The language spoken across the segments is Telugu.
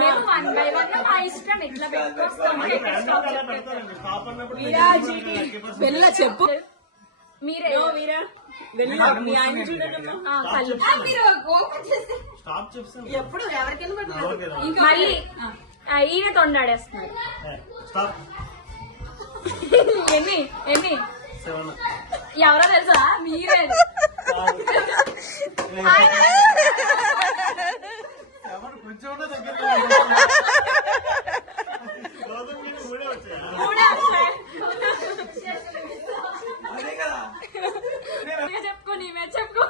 మేము 1 by 1 మా ఇష్టం ఎట్లా పెట్టుకొస్తాము. వెళ్ళ చెప్పు మీరే ఎప్పుడు ఎవరికైనా మళ్ళీ ఈయన తొండాడేస్తున్నారు. ఎన్ని ఎన్ని ఎవరో తెలుసా? మీరే చెప్పుకో, నీవే చెప్పుకో.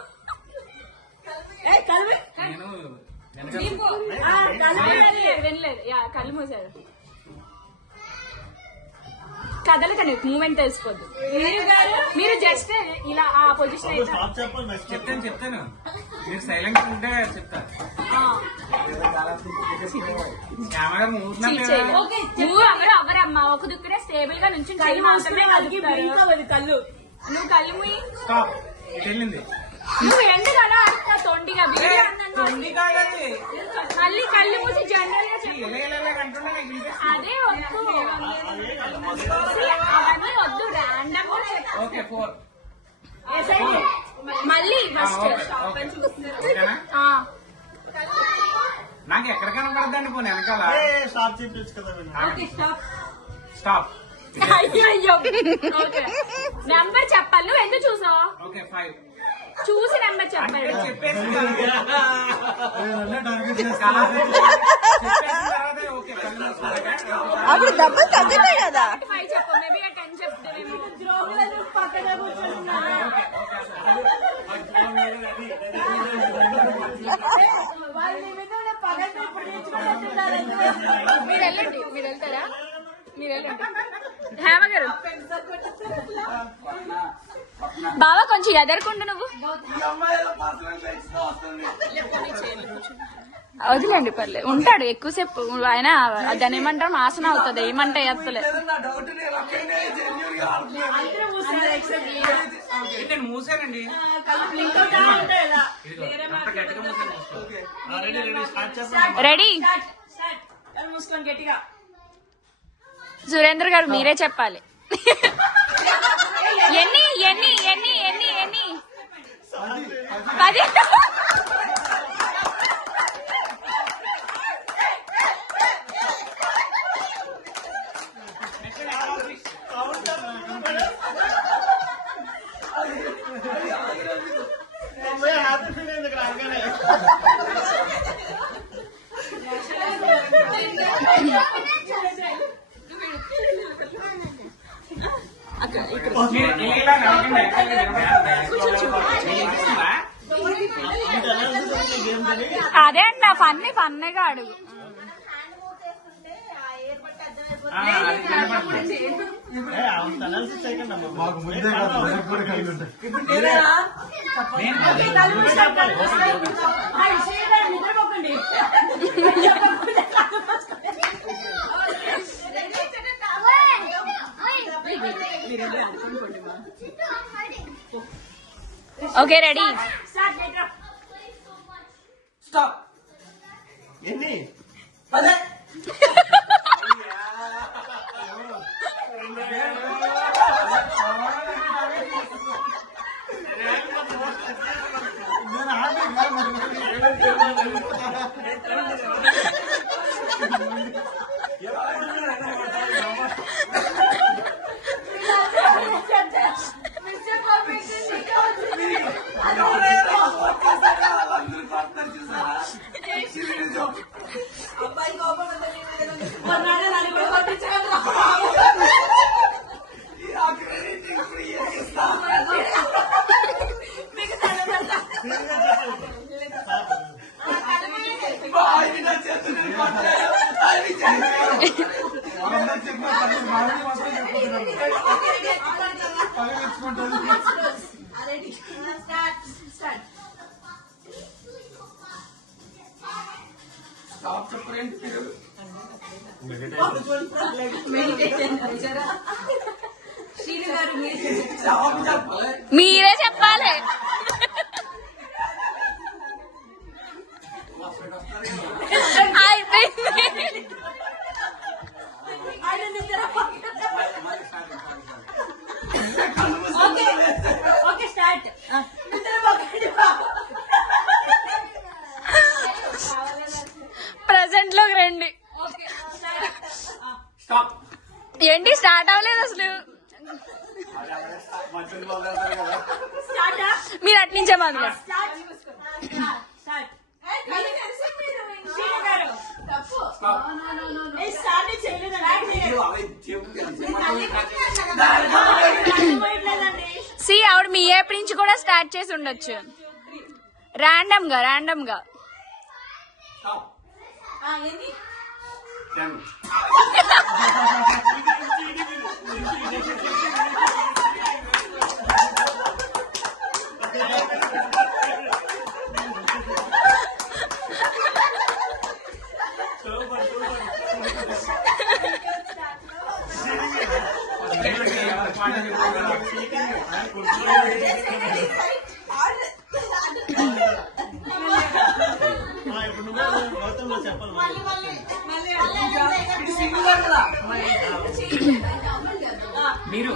వినలేదు. కళ్ళు మూసాడు. కదలకండి, మూమెంట్ తెలిసిపోద్దు. మీరు జస్ట్ ఇలా ఆ పొజిషన్ చెప్తాను. మీరు సైలెంట్ ఉంటే చెప్తాను. అవ్వరమ్మా, ఒక దుక్కునే స్టేబుల్ గా నుంచి కళ్ళు మాత్రమే కళ్ళు. నువ్వు కళ్ళు మూయి. నువ్వు ఎందుకు అలా అంటా తొండిగా? మళ్ళీ కళ్ళు మూసి జనరల్ గా అదే వద్దు, అవన్నీ వద్దు. ర్యాండమ్ మళ్ళీ ఫస్ట్ నాకు ఎక్కడ కనపడద్దండి పోనీ వెనకాల. స్టాప్. అయ్యో నెంబర్ చెప్పాలి. నువ్వు ఎందుకు చూసావు? చూసి నెంబర్ చెప్పాలి. అప్పుడు డబ్బులు తగ్గుతాయి కదా. 5 చెప్పు, మేబీ 10 చెప్తానేమో. మీరు వెళ్ళండి, మీరు వెళ్తారా? మీరు వెళ్ళండి. హేమ గారు, బావా కొంచెం ఎదరకుండా నువ్వు వదిలేండి, పర్లేదు. ఉంటాడు ఎక్కువసేపు. ఆయన దాన్ని ఏమంటారు, ఆసన అవుతుంది. ఏమంటే ఎత్తలే. మూసానండి. రెడీ? సురేంద్ర గారు మీరే చెప్పాలి. ఎన్ని ఎన్ని ఎన్ని ఎన్ని ఎన్ని 10. అదే అండి, నా ఫన్నీగా అడుగు. Okay ready? స్టాప్. ఎన్ని మీరే చెప్పాలి. అయిపోయింది. మధ్యలో మొదలెడతారు కదా. స్టార్ట్ మీరు అటు నుంచే మొదలు స్టార్ట్ స్టార్ట్ చేయలేదండి సి ఆవిడ మీ ఏపు నుంచి కూడా స్టార్ట్ చేసి ఉండొచ్చు ర్యాండమ్ గా స్టాప్ ఎన్ని 10 ఇప్పుడు నువ్వే గౌతమ్లో చెప్పాలి మీరు